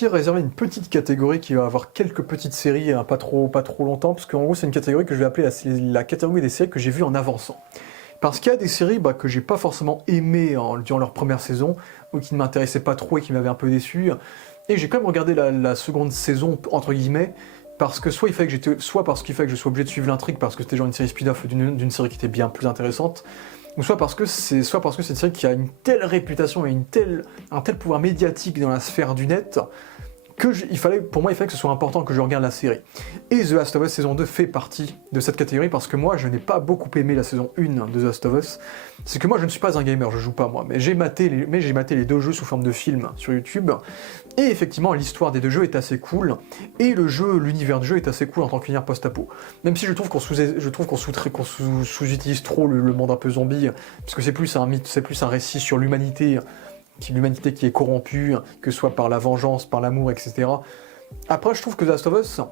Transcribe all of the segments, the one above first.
aussi réserver une petite catégorie qui va avoir quelques petites séries, hein, pas trop longtemps, parce qu'en gros c'est une catégorie que je vais appeler la catégorie des séries que j'ai vues en avançant. Parce qu'il y a des séries que j'ai pas forcément aimées durant leur première saison, ou qui ne m'intéressaient pas trop et qui m'avaient un peu déçu, et j'ai quand même regardé la seconde saison, entre guillemets, parce que soit parce qu'il fallait que je sois obligé de suivre l'intrigue, parce que c'était genre une série spin-off d'une série qui était bien plus intéressante, ou soit parce que c'est une série qui a une telle réputation et un tel pouvoir médiatique dans la sphère du net, pour moi, il fallait que ce soit important que je regarde la série. Et The Last of Us saison 2 fait partie de cette catégorie parce que moi, je n'ai pas beaucoup aimé la saison 1 de The Last of Us. C'est que moi, je ne suis pas un gamer, je joue pas moi, mais j'ai maté les deux jeux sous forme de film sur YouTube. Et effectivement, l'histoire des deux jeux est assez cool, et l'univers du jeu est assez cool en tant qu'univers post-apo. Même si je trouve qu'on sous-utilise trop le monde un peu zombie, parce que c'est plus un récit sur l'humanité qui est corrompue, que ce soit par la vengeance, par l'amour, etc. Après, je trouve que The Last of Us,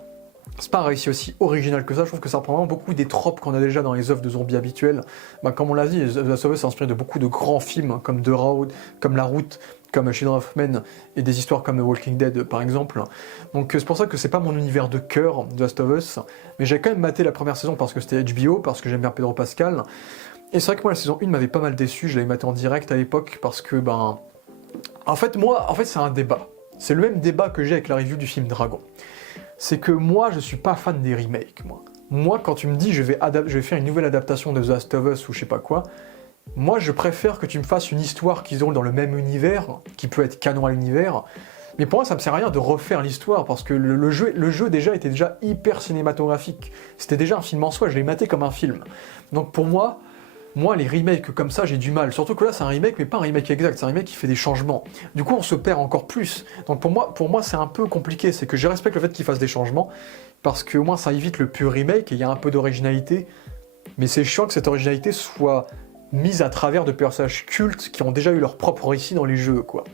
c'est pas un récit aussi original que ça, je trouve que ça reprend vraiment beaucoup des tropes qu'on a déjà dans les œuvres de zombies habituelles. Comme on l'a dit, The Last of Us s'est inspiré de beaucoup de grands films, comme The Road, comme La Route, comme Children of Men, et des histoires comme The Walking Dead, par exemple. Donc c'est pour ça que c'est pas mon univers de cœur, The Last of Us, mais j'ai quand même maté la première saison parce que c'était HBO, parce que j'aime bien Pedro Pascal. Et c'est vrai que moi, la saison 1 m'avait pas mal déçu, je l'avais maté en direct à l'époque, parce que, en fait, c'est un débat. C'est le même débat que j'ai avec la review du film Dragon. C'est que moi, je suis pas fan des remakes, moi. Moi, quand tu me dis je vais faire une nouvelle adaptation de The Last of Us ou je sais pas quoi, moi, je préfère que tu me fasses une histoire qui se déroule dans le même univers, qui peut être canon à l'univers. Mais pour moi, ça me sert à rien de refaire l'histoire, parce que le jeu déjà était déjà hyper cinématographique. C'était déjà un film en soi, je l'ai maté comme un film. Donc pour moi, les remakes comme ça, j'ai du mal. Surtout que là, c'est un remake, mais pas un remake exact, c'est un remake qui fait des changements. Du coup, on se perd encore plus. Donc pour moi c'est un peu compliqué. C'est que je respecte le fait qu'il fasse des changements, parce que au moins ça évite le pur remake, et il y a un peu d'originalité. Mais c'est chiant que cette originalité soit mise à travers de personnages cultes qui ont déjà eu leur propre récit dans les jeux, quoi.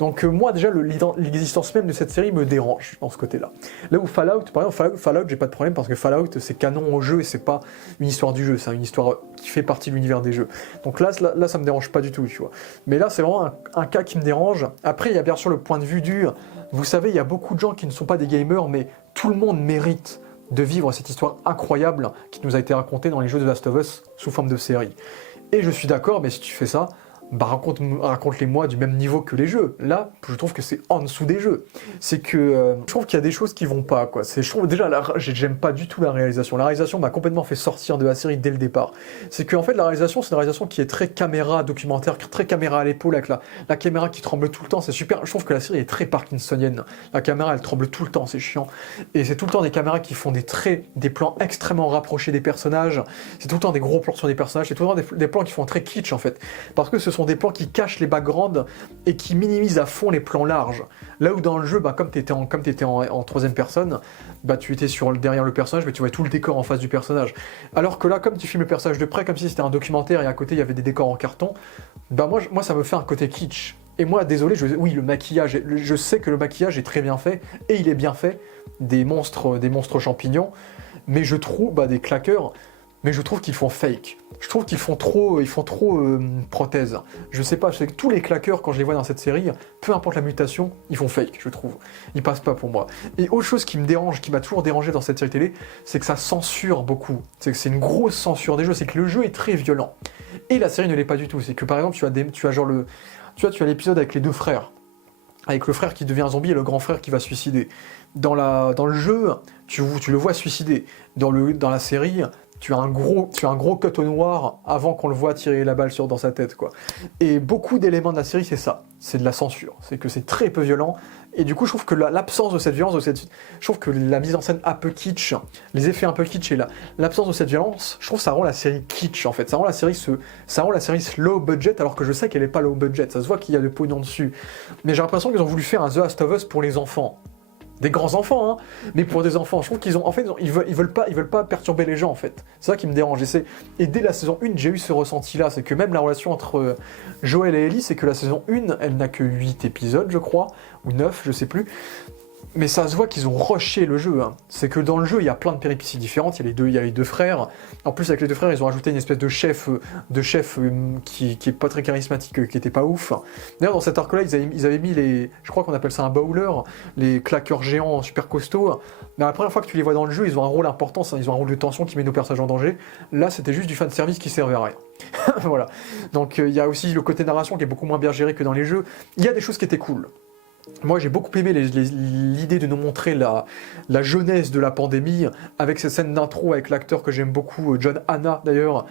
Donc moi, déjà, l'existence même de cette série me dérange, dans ce côté-là. Là où Fallout, par exemple, Fallout, j'ai pas de problème, parce que Fallout, c'est canon au jeu, et c'est pas une histoire du jeu, c'est une histoire qui fait partie de l'univers des jeux. Donc là, ça me dérange pas du tout, tu vois. Mais là, c'est vraiment un cas qui me dérange. Après, il y a bien sûr le point de vue vous savez, il y a beaucoup de gens qui ne sont pas des gamers, mais tout le monde mérite de vivre cette histoire incroyable qui nous a été racontée dans les jeux de Last of Us sous forme de série. Et je suis d'accord, mais si tu fais ça, raconte-les-moi du même niveau que les jeux. Là, je trouve que c'est en dessous des jeux. C'est que je trouve qu'il y a des choses qui vont pas, quoi. Je trouve déjà, j'aime pas du tout la réalisation. La réalisation m'a complètement fait sortir de la série dès le départ. C'est qu'en fait, la réalisation, c'est une réalisation qui est très caméra documentaire, très caméra à l'épaule, avec la caméra qui tremble tout le temps. C'est super. Je trouve que la série est très parkinsonienne. La caméra, elle tremble tout le temps, c'est chiant. Et c'est tout le temps des caméras qui font des plans extrêmement rapprochés des personnages. C'est tout le temps des gros plans sur des personnages. C'est tout le temps des plans qui font très kitsch, en fait. Parce que ce sont des plans qui cachent les backgrounds et qui minimisent à fond les plans larges. Là où dans le jeu, comme t'étais en troisième personne, tu étais derrière le personnage, mais tu voyais tout le décor en face du personnage. Alors que là, comme tu filmes le personnage de près, comme si c'était un documentaire et à côté il y avait des décors en carton, moi ça me fait un côté kitsch. Et moi, désolé, oui, le maquillage, je sais que le maquillage est très bien fait, et il est bien fait, des monstres champignons, mais je trouve, des claqueurs, mais je trouve qu'ils font fake. Je trouve qu'ils font trop prothèse. Je sais pas, je sais que tous les claqueurs, quand je les vois dans cette série, peu importe la mutation, ils font fake, je trouve. Ils passent pas pour moi. Et autre chose qui me dérange, qui m'a toujours dérangé dans cette série télé, c'est que ça censure beaucoup. C'est que c'est une grosse censure des jeux, c'est que le jeu est très violent. Et la série ne l'est pas du tout. C'est que par exemple, tu as l'épisode avec les deux frères. Avec le frère qui devient un zombie et le grand frère qui va se suicider. Dans le jeu, tu le vois suicider. Dans la série, tu as un gros cut au noir avant qu'on le voit tirer la balle dans sa tête, quoi. Et beaucoup d'éléments de la série, c'est ça. C'est de la censure. C'est que c'est très peu violent. Et du coup, je trouve que l'absence de cette violence, je trouve que la mise en scène un peu kitsch, les effets un peu kitsch et l'absence de cette violence, je trouve que ça rend la série kitsch, en fait. Ça rend la série low budget, alors que je sais qu'elle n'est pas low budget. Ça se voit qu'il y a de pognon dessus. Mais j'ai l'impression qu'ils ont voulu faire un The Last of Us pour les enfants. Des grands enfants, hein, mais pour des enfants. Je trouve ils veulent pas perturber les gens, en fait. C'est ça qui me dérange. Et dès la saison 1, j'ai eu ce ressenti-là. C'est que même la relation entre Joel et Ellie, c'est que la saison 1, elle n'a que 8 épisodes, je crois, ou 9, je sais plus. Mais ça se voit qu'ils ont rushé le jeu. Hein. C'est que dans le jeu, il y a plein de péripéties différentes. Il y a les deux frères. En plus, avec les deux frères, ils ont rajouté une espèce de chef, qui est pas très charismatique, qui était pas ouf. D'ailleurs, dans cet arc-là, ils avaient mis je crois qu'on appelle ça un bowler, les claqueurs géants super costauds. Mais la première fois que tu les vois dans le jeu, ils ont un rôle important. Ils ont un rôle de tension qui met nos personnages en danger. Là, c'était juste du fanservice qui servait à rien. Voilà. Donc, il y a aussi le côté narration qui est beaucoup moins bien géré que dans les jeux. Il y a des choses qui étaient cool. Moi, j'ai beaucoup aimé l'idée de nous montrer la jeunesse de la pandémie, avec cette scène d'intro avec l'acteur que j'aime beaucoup, John Hannah d'ailleurs,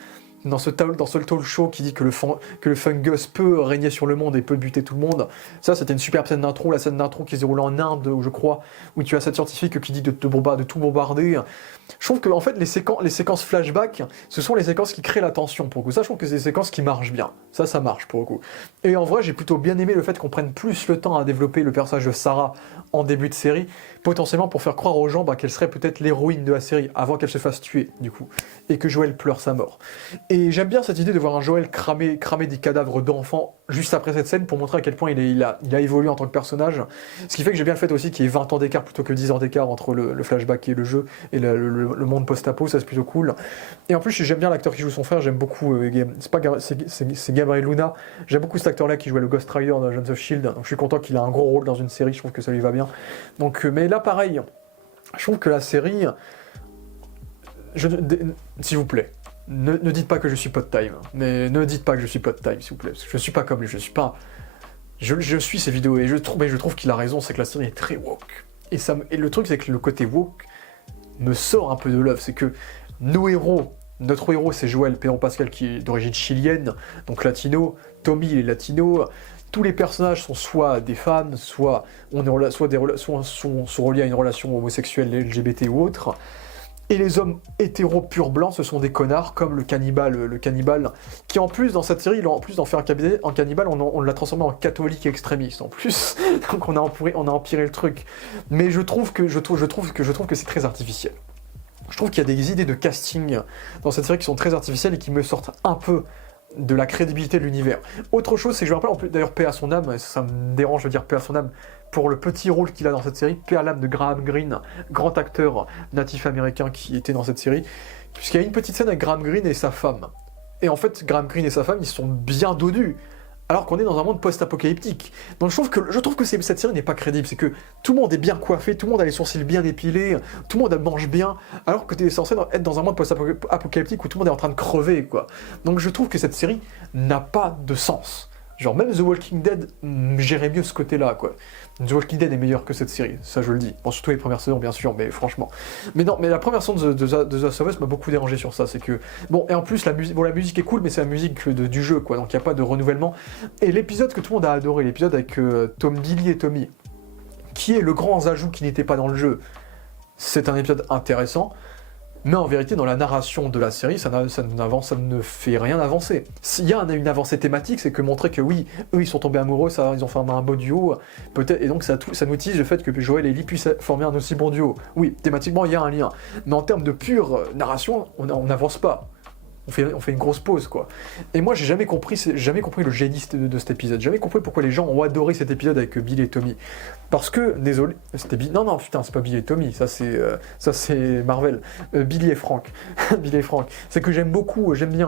dans ce talk show qui dit que le fungus peut régner sur le monde et peut buter tout le monde. Ça, c'était une superbe scène d'intro, la scène d'intro qui se déroule en Inde, je crois, où tu as cette scientifique qui dit de tout bombarder. Je trouve que en fait, les séquences flashback, ce sont les séquences qui créent la tension pour le coup. Ça, je trouve que c'est des séquences qui marchent bien. Ça marche pour le coup. Et en vrai, j'ai plutôt bien aimé le fait qu'on prenne plus le temps à développer le personnage de Sarah en début de série, potentiellement pour faire croire aux gens qu'elle serait peut-être l'héroïne de la série, avant qu'elle se fasse tuer, du coup, et que Joël pleure sa mort. Et j'aime bien cette idée de voir un Joël cramer des cadavres d'enfants juste après cette scène, pour montrer à quel point il a évolué en tant que personnage. Ce qui fait que j'ai bien le fait aussi qu'il y ait 20 ans d'écart plutôt que 10 ans d'écart entre le flashback et le jeu, et le monde post-apo, ça c'est plutôt cool. Et en plus, j'aime bien l'acteur qui joue son frère, j'aime beaucoup, c'est Gabriel Luna, j'aime beaucoup cet acteur-là qui jouait le Ghost Rider dans Agents of S.H.I.E.L.D., donc je suis content qu'il a un gros rôle dans une série, je trouve que ça lui va bien. Donc, mais là pareil, je trouve que la série, s'il vous plaît, ne dites pas que je suis pot time, mais ne dites pas que je suis pot time, s'il vous plaît, parce que je suis pas comme lui, je suis ces vidéos, et je trouve qu'il a raison, c'est que la série est très woke. Et le truc, c'est que le côté woke me sort un peu de l'œuvre, c'est que notre héros c'est Joël Pedro Pascal qui est d'origine chilienne, donc latino, Tommy il est latino, tous les personnages sont soit des femmes, soit sont reliés à une relation homosexuelle, LGBT ou autre, et les hommes hétéros purs blancs, ce sont des connards, comme le cannibale, qui en plus, dans cette série, en plus d'en faire un cannibale, on l'a transformé en catholique extrémiste, en plus, donc on a empiré le truc. Mais je trouve que c'est très artificiel. Je trouve qu'il y a des idées de casting dans cette série qui sont très artificielles et qui me sortent un peu de la crédibilité de l'univers. Autre chose, c'est que je me rappelle, d'ailleurs, paix à son âme, ça me dérange de dire paix à son âme, pour le petit rôle qu'il a dans cette série, paix à l'âme de Graham Greene, grand acteur natif américain qui était dans cette série, puisqu'il y a une petite scène avec Graham Greene et sa femme. Et en fait, Graham Greene et sa femme, ils sont bien dos nus, alors qu'on est dans un monde post-apocalyptique. Donc je trouve que cette série n'est pas crédible, c'est que tout le monde est bien coiffé, tout le monde a les sourcils bien épilés, tout le monde mange bien, alors que tu es censé être dans un monde post-apocalyptique où tout le monde est en train de crever, quoi. Donc je trouve que cette série n'a pas de sens. Genre même The Walking Dead gérait mieux ce côté-là, quoi. The Walking Dead est meilleur que cette série, ça je le dis. Bon, surtout les premières saisons, bien sûr, mais franchement. Mais non, mais la première saison de The Last of Us m'a beaucoup dérangé sur ça, c'est que... Bon, et en plus, la musique est cool, mais c'est la musique du jeu, quoi, donc il n'y a pas de renouvellement. Et l'épisode que tout le monde a adoré, l'épisode avec Billy et Tommy, qui est le grand ajout qui n'était pas dans le jeu, c'est un épisode intéressant, mais en vérité, dans la narration de la série, ça ne fait rien avancer. S'il y a une avancée thématique, c'est que montrer que oui, eux ils sont tombés amoureux, ils ont formé un beau duo, peut-être, et donc ça nous utilise le fait que Joël et Ellie puissent former un aussi bon duo. Oui, thématiquement il y a un lien, mais en termes de pure narration, on n'avance pas. On fait une grosse pause, quoi. Et moi, j'ai jamais compris le génie de cet épisode. J'ai jamais compris pourquoi les gens ont adoré cet épisode avec Bill et Tommy. Parce que, désolé, c'était Bill... Non, putain, c'est pas Bill et Tommy, ça c'est Marvel. Billy et Frank. Billy et Frank. C'est que j'aime bien...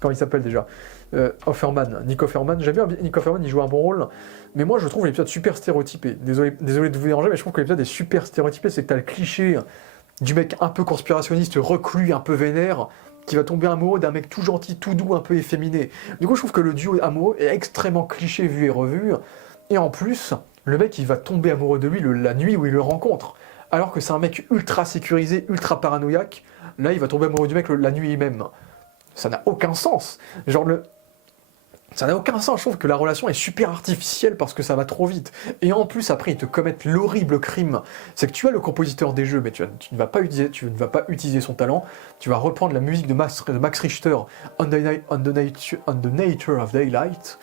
comment il s'appelle déjà Offerman. Nick Offerman. J'aime bien Nick Offerman, il joue un bon rôle. Mais moi, je trouve l'épisode super stéréotypé. Désolé de vous déranger, mais je trouve que l'épisode est super stéréotypé. C'est que t'as le cliché du mec un peu conspirationniste, reclus, un peu vénère, qui va tomber amoureux d'un mec tout gentil, tout doux, un peu efféminé. Du coup, je trouve que le duo amoureux est extrêmement cliché vu et revu. Et en plus, le mec, il va tomber amoureux de lui la nuit où il le rencontre. Alors que c'est un mec ultra sécurisé, ultra paranoïaque. Là, il va tomber amoureux du mec la nuit même. Ça n'a aucun sens. Ça n'a aucun sens, je trouve que la relation est super artificielle parce que ça va trop vite. Et en plus, après, ils te commettent l'horrible crime. C'est que tu as le compositeur des jeux, mais tu ne vas pas utiliser son talent. Tu vas reprendre la musique de Max Richter, on the Nature of Daylight,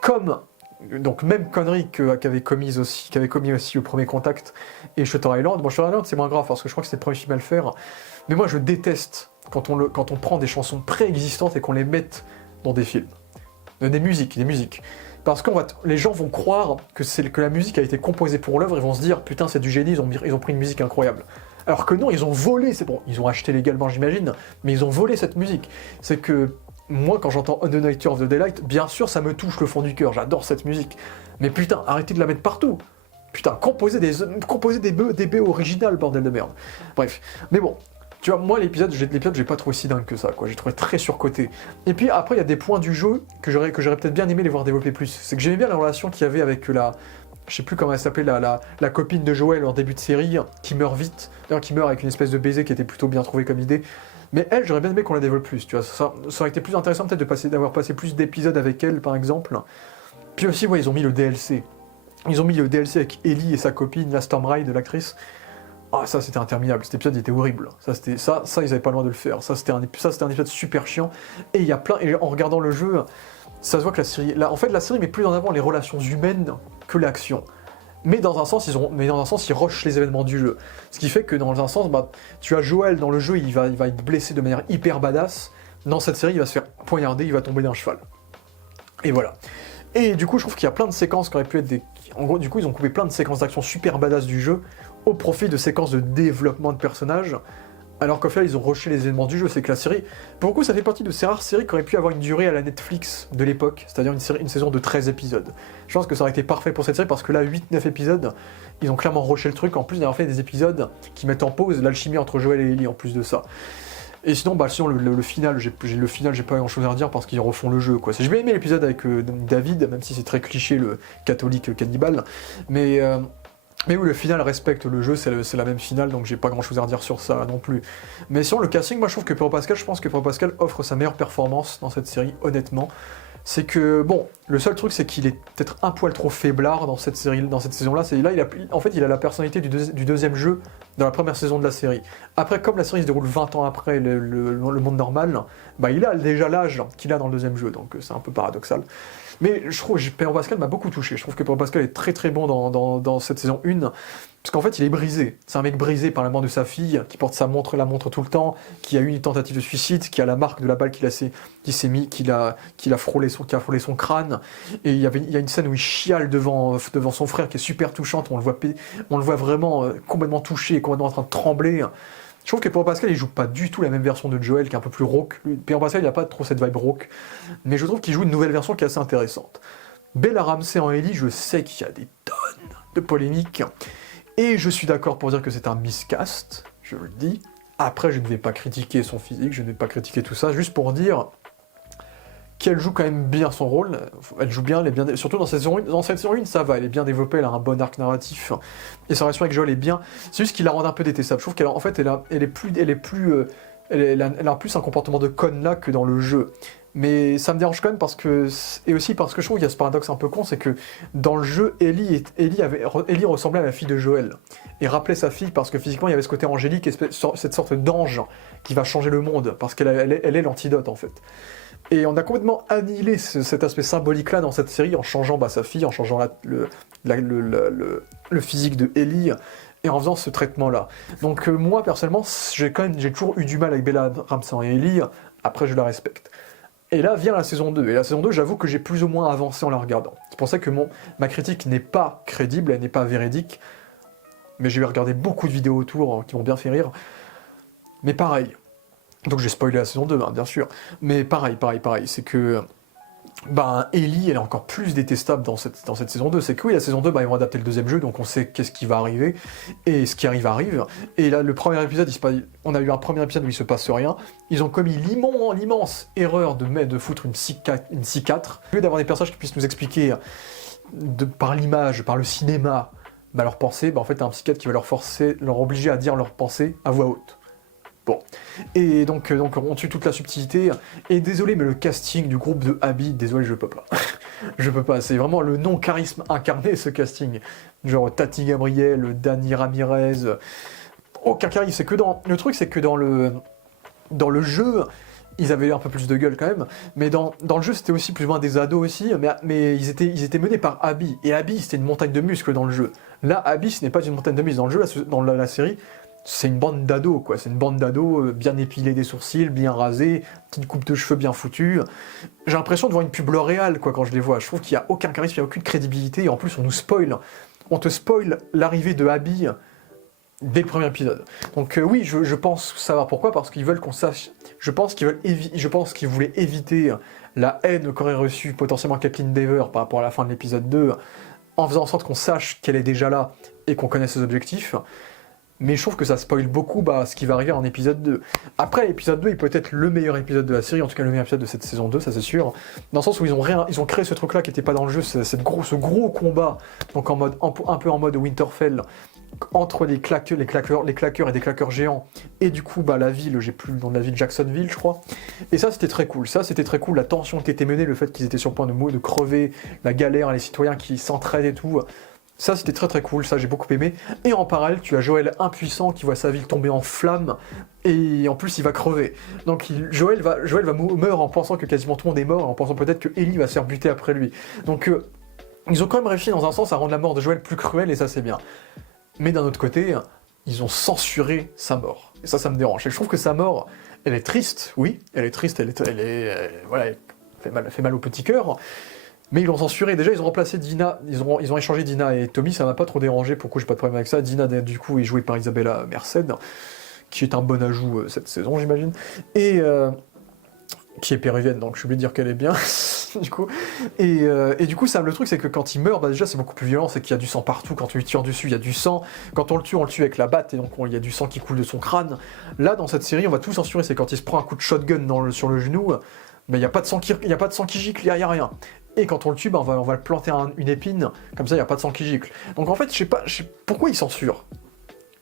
comme... Donc même connerie qu'avait commis aussi au Premier Contact et Shutter Island. Bon, Shutter Island, c'est moins grave parce que je crois que c'était le premier film à le faire. Mais moi, je déteste quand on prend des chansons préexistantes et qu'on les mette dans des films. Des musiques. Parce que les gens vont croire que la musique a été composée pour l'œuvre, ils vont se dire putain c'est du génie, ils ont pris une musique incroyable. Alors que non, ils ont volé, c'est bon, ils ont acheté légalement j'imagine, mais ils ont volé cette musique. C'est que moi quand j'entends On the Night of the Daylight, bien sûr ça me touche le fond du cœur, j'adore cette musique. Mais putain, arrêtez de la mettre partout. Putain, composez des BO originales, bordel de merde. Bref, mais bon. Tu vois, moi, l'épisode, j'ai pas trouvé si dingue que ça, quoi. J'ai trouvé très surcoté. Et puis, après, il y a des points du jeu que j'aurais peut-être bien aimé les voir développer plus. C'est que j'aimais bien la relation qu'il y avait avec je sais plus comment elle s'appelait, la copine de Joël en début de série, qui meurt vite. D'ailleurs, qui meurt avec une espèce de baiser qui était plutôt bien trouvé comme idée. Mais elle, j'aurais bien aimé qu'on la développe plus, tu vois. Ça aurait été plus intéressant peut-être d'avoir passé plus d'épisodes avec elle, par exemple. Puis aussi, ouais, ils ont mis le DLC. Ils ont mis le DLC avec Ellie et sa copine, la Storm Ride, l'actrice. Ah, ça c'était interminable, cet épisode il était horrible. Ça ils avaient pas loin de le faire. Ça c'était un épisode super chiant. Et il y a et en regardant le jeu, ça se voit que la série. En fait, la série met plus en avant les relations humaines que l'action. Mais dans un sens, ils rushent les événements du jeu. Ce qui fait que dans un sens, tu as Joël dans le jeu, il va être blessé de manière hyper badass. Dans cette série, il va se faire poignarder, il va tomber d'un cheval. Et voilà. Et du coup, je trouve qu'il y a plein de séquences qui auraient pu être des. En gros, du coup, ils ont coupé plein de séquences d'action super badass du jeu au profit de séquences de développement de personnages, alors qu'au final, ils ont rushé les événements du jeu. C'est que la série, pour le coup, ça fait partie de ces rares séries qui auraient pu avoir une durée à la Netflix de l'époque, c'est-à-dire une saison de 13 épisodes. Je pense que ça aurait été parfait pour cette série, parce que là, 8-9 épisodes, ils ont clairement rushé le truc, en plus d'avoir fait des épisodes qui mettent en pause l'alchimie entre Joël et Ellie, en plus de ça. Et sinon, le final, j'ai pas grand chose à redire parce qu'ils refont le jeu, quoi. J'ai bien aimé l'épisode avec David, même si c'est très cliché, le catholique cannibale, mais oui, le final respecte le jeu, c'est la même finale, donc j'ai pas grand chose à redire sur ça non plus. Mais sinon, le casting, moi je trouve que Pedro Pascal, offre sa meilleure performance dans cette série, honnêtement. C'est que, bon, le seul truc, c'est qu'il est peut-être un poil trop faiblard dans cette saison-là. Il a la personnalité du deuxième jeu dans la première saison de la série. Après, comme la série se déroule 20 ans après le monde normal, il a déjà l'âge qu'il a dans le deuxième jeu, donc c'est un peu paradoxal. Mais je trouve que Pedro Pascal m'a beaucoup touché. Je trouve que Pedro Pascal est très très bon dans cette saison 1. Parce qu'en fait, il est brisé. C'est un mec brisé par la mort de sa fille, qui porte la montre tout le temps, qui a eu une tentative de suicide, qui a la marque de la balle qu'il a frôlé son crâne. Et il y a une scène où il chiale devant son frère qui est super touchante. On le voit vraiment complètement touché, complètement en train de trembler. Je trouve que Pedro Pascal, il joue pas du tout la même version de Joel, qui est un peu plus rauque. Pedro Pascal, il a pas trop cette vibe rauque. Mais je trouve qu'il joue une nouvelle version qui est assez intéressante. Bella Ramsey en Ellie, je sais qu'il y a des tonnes de polémiques. Et je suis d'accord pour dire que c'est un miscast, je le dis. Après, je ne vais pas critiquer son physique, je ne vais pas critiquer tout ça, juste pour dire qu'elle joue quand même bien son rôle. Elle joue bien, elle est bien. Surtout dans cette saison 1, ça va, elle est bien développée, elle a un bon arc narratif. Et sa relation avec Joel est bien. C'est juste qu'il la rend un peu détestable. Je trouve elle a plus un comportement de conne là que dans le jeu. Mais ça me dérange quand même et aussi parce que je trouve qu'il y a ce paradoxe un peu con, c'est que dans le jeu, Ellie ressemblait à la fille de Joël. Et rappelait sa fille parce que physiquement il y avait ce côté angélique et cette sorte d'ange qui va changer le monde, parce qu'elle est l'antidote en fait. Et on a complètement annihilé cet aspect symbolique-là dans cette série en changeant sa fille, en changeant le physique de Ellie, et en faisant ce traitement-là. Donc moi personnellement, j'ai toujours eu du mal avec Bella Ramsey et Ellie, après je la respecte. Et là vient la saison 2. Et la saison 2, j'avoue que j'ai plus ou moins avancé en la regardant. C'est pour ça que ma critique n'est pas crédible, elle n'est pas véridique. Mais j'ai regardé beaucoup de vidéos autour qui m'ont bien fait rire. Mais pareil. Donc j'ai spoilé la saison 2, bien sûr. Mais pareil. C'est que Ellie, elle est encore plus détestable dans cette saison 2. C'est que oui, la saison 2, ils vont adapter le deuxième jeu, donc on sait qu'est-ce qui va arriver. Et ce qui arrive. Et là, le premier épisode, on a eu un premier épisode où il se passe rien. Ils ont commis l'immense erreur de foutre une psychiatre. Au lieu d'avoir des personnages qui puissent nous expliquer par l'image, par le cinéma, leurs pensées, en fait, t'as un psychiatre qui va leur obliger à dire leurs pensées à voix haute. Bon. Et donc on tue toute la subtilité. Et désolé, mais le casting du groupe de Abby, désolé, je peux pas. Je peux pas, c'est vraiment le non-charisme incarné, ce casting. Genre Tati Gabriel, Dani Ramirez. Aucun charisme, c'est que le truc, c'est que dans le jeu, ils avaient un peu plus de gueule quand même, mais dans le jeu c'était aussi plus ou moins des ados aussi, mais ils étaient menés par Abby, et Abby c'était une montagne de muscles dans le jeu. Là, Abby ce n'est pas une montagne de muscles, dans le jeu, dans la série, c'est une bande d'ados, quoi. C'est une bande d'ados bien épilés des sourcils, bien rasés, petite coupe de cheveux bien foutue. J'ai l'impression de voir une pub L'Oréal, quoi, quand je les vois. Je trouve qu'il n'y a aucun charisme, il n'y a aucune crédibilité, et en plus on nous spoil. On te spoil l'arrivée de Abby dès le premier épisode. Donc oui, je pense savoir pourquoi, parce qu'ils veulent qu'on sache... Je pense qu'ils voulaient éviter la haine qu'aurait reçue potentiellement Caitlin Dever par rapport à la fin de l'épisode 2, en faisant en sorte qu'on sache qu'elle est déjà là et qu'on connaisse ses objectifs. Mais je trouve que ça spoil beaucoup ce qui va arriver en épisode 2. Après, l'épisode 2 est peut-être le meilleur épisode de la série, en tout cas le meilleur épisode de cette saison 2, ça c'est sûr. Dans le sens où ils ont créé ce truc-là qui n'était pas dans le jeu, ce gros combat, donc un peu en mode Winterfell, entre les claqueurs et des claqueurs géants, et du coup la ville, j'ai plus le nom de la ville, Jacksonville je crois, et ça c'était très cool, la tension qui était menée, le fait qu'ils étaient sur le point de crever, la galère, les citoyens qui s'entraident et tout, ça c'était très cool, ça j'ai beaucoup aimé, et en parallèle tu as Joël impuissant qui voit sa ville tomber en flammes, et en plus il va crever, donc Joël meurt en pensant que quasiment tout le monde est mort, en pensant peut-être que Ellie va se faire buter après lui, donc ils ont quand même réussi dans un sens à rendre la mort de Joël plus cruelle, et ça c'est bien. Mais d'un autre côté, ils ont censuré sa mort. Et ça me dérange. Et je trouve que sa mort, elle est triste, oui, elle est triste, voilà, elle fait mal au petit cœur, mais ils l'ont censuré. Déjà, ils ont remplacé Dina, ils ont échangé Dina et Tommy, ça m'a pas trop dérangé, pourquoi j'ai pas de problème avec ça. Dina, du coup, est jouée par Isabella Merced, qui est un bon ajout cette saison, j'imagine, et qui est péruvienne, donc je suis obligé de dire qu'elle est bien, du coup. Et du coup, le truc, c'est que quand il meurt, déjà, c'est beaucoup plus violent, c'est qu'il y a du sang partout, quand on lui tire dessus, il y a du sang, quand on le tue avec la batte, et donc il y a du sang qui coule de son crâne. Là, dans cette série, on va tout censurer, c'est quand il se prend un coup de shotgun sur le genou, mais il n'y a pas de sang qui gicle, il n'y a rien. Et quand on le tue, on va le planter une épine, comme ça, il n'y a pas de sang qui gicle. Donc en fait, je sais pourquoi ils censurent.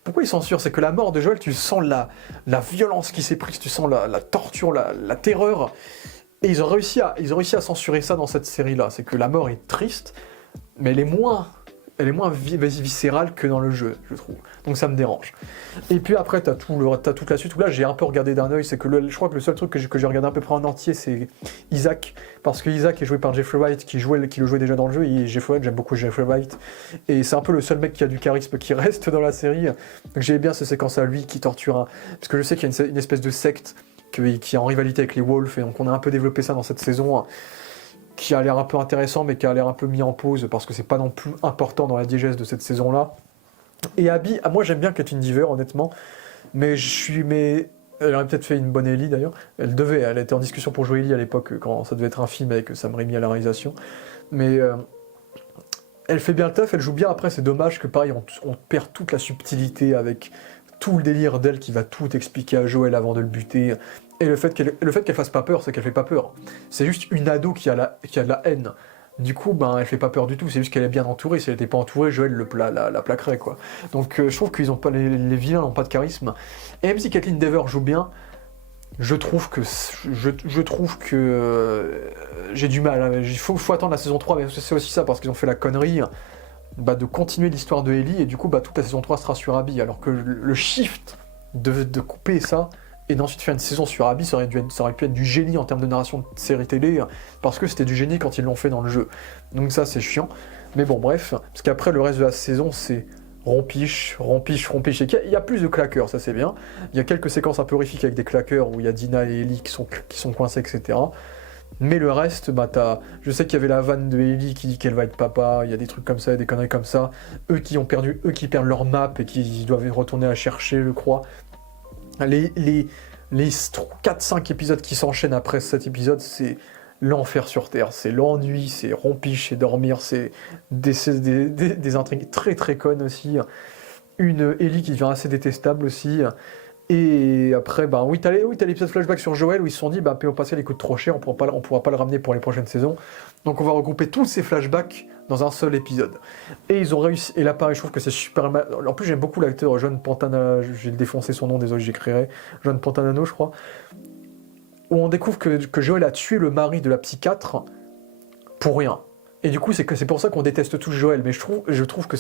Pourquoi ils censurent? C'est que la mort de Joël, tu sens la violence qui s'est prise, tu sens la torture, la terreur. Et ils ont réussi à censurer ça dans cette série-là. C'est que la mort est triste, mais elle est moins viscérale que dans le jeu, je trouve. Donc ça me dérange. Et puis après, t'as toute la suite, où là j'ai un peu regardé d'un œil, c'est que je crois que le seul truc que j'ai regardé à peu près en entier, c'est Isaac, parce que Isaac est joué par Jeffrey Wright, qui le jouait déjà dans le jeu, et Jeffrey Wright, j'aime beaucoup Jeffrey Wright, et c'est un peu le seul mec qui a du charisme qui reste dans la série, donc j'aimais bien ces séquences à lui qui torture parce que je sais qu'il y a une espèce de secte qui est en rivalité avec les Wolves, et donc on a un peu développé ça dans cette saison, qui a l'air un peu intéressant, mais qui a l'air un peu mis en pause, parce que c'est pas non plus important dans la diégèse de cette saison-là. Et Abby, moi j'aime bien Caitlin Dever, honnêtement, mais elle aurait peut-être fait une bonne Ellie d'ailleurs, elle était en discussion pour jouer Ellie à l'époque, quand ça devait être un film avec Sam Raimi à la réalisation, mais elle fait bien le taf, elle joue bien. Après c'est dommage que pareil, on perd toute la subtilité avec tout le délire d'elle qui va tout expliquer à Joël avant de le buter. Et le fait qu'elle fasse pas peur, c'est qu'elle fait pas peur. C'est juste une ado qui a de la haine. Du coup, elle fait pas peur du tout, c'est juste qu'elle est bien entourée. Si elle était pas entourée, Joël la plaquerait, quoi. Donc je trouve qu'ils ont pas, les vilains n'ont pas de charisme. Et même si Caitlin Dever joue bien, je trouve que j'ai du mal. Il faut attendre la saison 3, mais c'est aussi ça, parce qu'ils ont fait la connerie de continuer l'histoire de Ellie, et du coup, toute la saison 3 sera sur Abby, alors que le shift de couper ça, et d'ensuite faire une saison sur Abby, ça aurait pu être du génie en termes de narration de série télé, parce que c'était du génie quand ils l'ont fait dans le jeu. Donc ça, c'est chiant. Mais bon, bref, parce qu'après, le reste de la saison, c'est rompiche. Et il y a plus de claqueurs, ça c'est bien. Il y a quelques séquences un peu horrifiques avec des claqueurs, où il y a Dina et Ellie qui sont coincés, etc. Mais le reste, je sais qu'il y avait la vanne de Ellie qui dit qu'elle va être papa, il y a des trucs comme ça, des conneries comme ça. Eux qui perdent leur map et qui doivent retourner à chercher, je crois. Les 4-5 épisodes qui s'enchaînent après cet épisode, c'est l'enfer sur Terre. C'est l'ennui, c'est rompiche, c'est dormir, c'est des intrigues très très connes aussi. Une Ellie qui devient assez détestable aussi. Et après, oui, t'as l'épisode flashback sur Joël où ils se sont dit, PO Pascal il coûte trop cher, on pourra pas le ramener pour les prochaines saisons. Donc on va regrouper tous ces flashbacks dans un seul épisode. Et ils ont réussi, et là pareil, je trouve que c'est super mal. En plus, j'aime beaucoup l'acteur John Pantanano, j'ai défoncé son nom, désolé, j'écrirai. John Pantanano, je crois. Où on découvre que Joël a tué le mari de la psychiatre pour rien. Et du coup, c'est pour ça qu'on déteste tous Joel. Mais je trouve que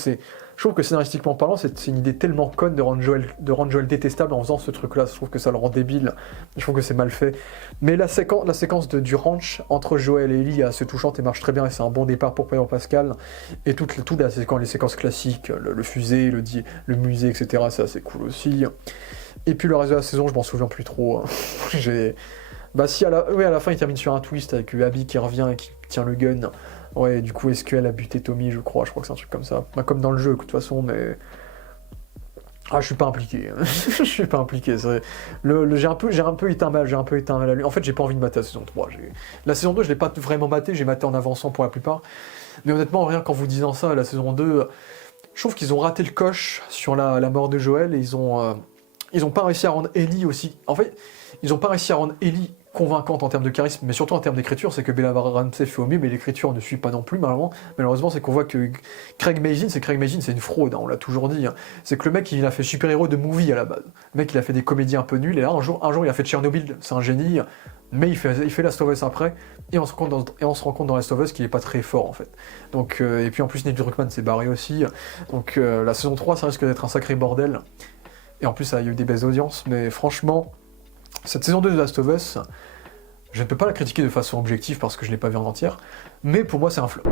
scénaristiquement parlant, c'est une idée tellement conne de rendre Joel détestable en faisant ce truc-là. Je trouve que ça le rend débile. Je trouve que c'est mal fait. Mais la séquence du ranch entre Joel et Ellie est assez touchante et marche très bien. Et c'est un bon départ pour Pedro Pascal. Et toutes les séquences classiques, le fusée, le musée, etc. C'est assez cool aussi. Et puis le reste de la saison, je m'en souviens plus trop. Bah si, à la fin, il termine sur un twist avec Abby qui revient et qui tient le gun. Ouais, du coup, est-ce qu'elle a buté Tommy, je crois que c'est un truc comme ça. Bah, comme dans le jeu, de toute façon, mais... Ah, je suis pas impliqué. Je suis pas impliqué. J'ai un peu éteint mal à lui. En fait, j'ai pas envie de mater la saison 3. La saison 2, je l'ai pas vraiment maté, j'ai maté en avançant pour la plupart. Mais honnêtement, rien qu'en vous disant ça, la saison 2, je trouve qu'ils ont raté le coche sur la mort de Joel et ils ont pas réussi à rendre Ellie aussi... En fait, ils ont pas réussi à rendre Ellie convaincante en termes de charisme, mais surtout en termes d'écriture, c'est que Bella Ramsey fait au mieux, mais l'écriture ne suit pas non plus, malheureusement, c'est qu'on voit que Craig Mazin, c'est une fraude, hein, on l'a toujours dit. Hein. C'est que le mec, il a fait super-héros de movie à la base. Le mec, il a fait des comédies un peu nulles, et là, un jour il a fait Tchernobyl, c'est un génie, mais il fait Last of Us après, et on se rend compte dans Last of Us qu'il est pas très fort, en fait. Donc, et puis en plus, Neil Druckmann s'est barré aussi, donc la saison 3, ça risque d'être un sacré bordel, et en plus, il y a eu des baisses d'audience, mais franchement... Cette saison 2 de Last of Us, je ne peux pas la critiquer de façon objective parce que je ne l'ai pas vue en entière, mais pour moi c'est un flop.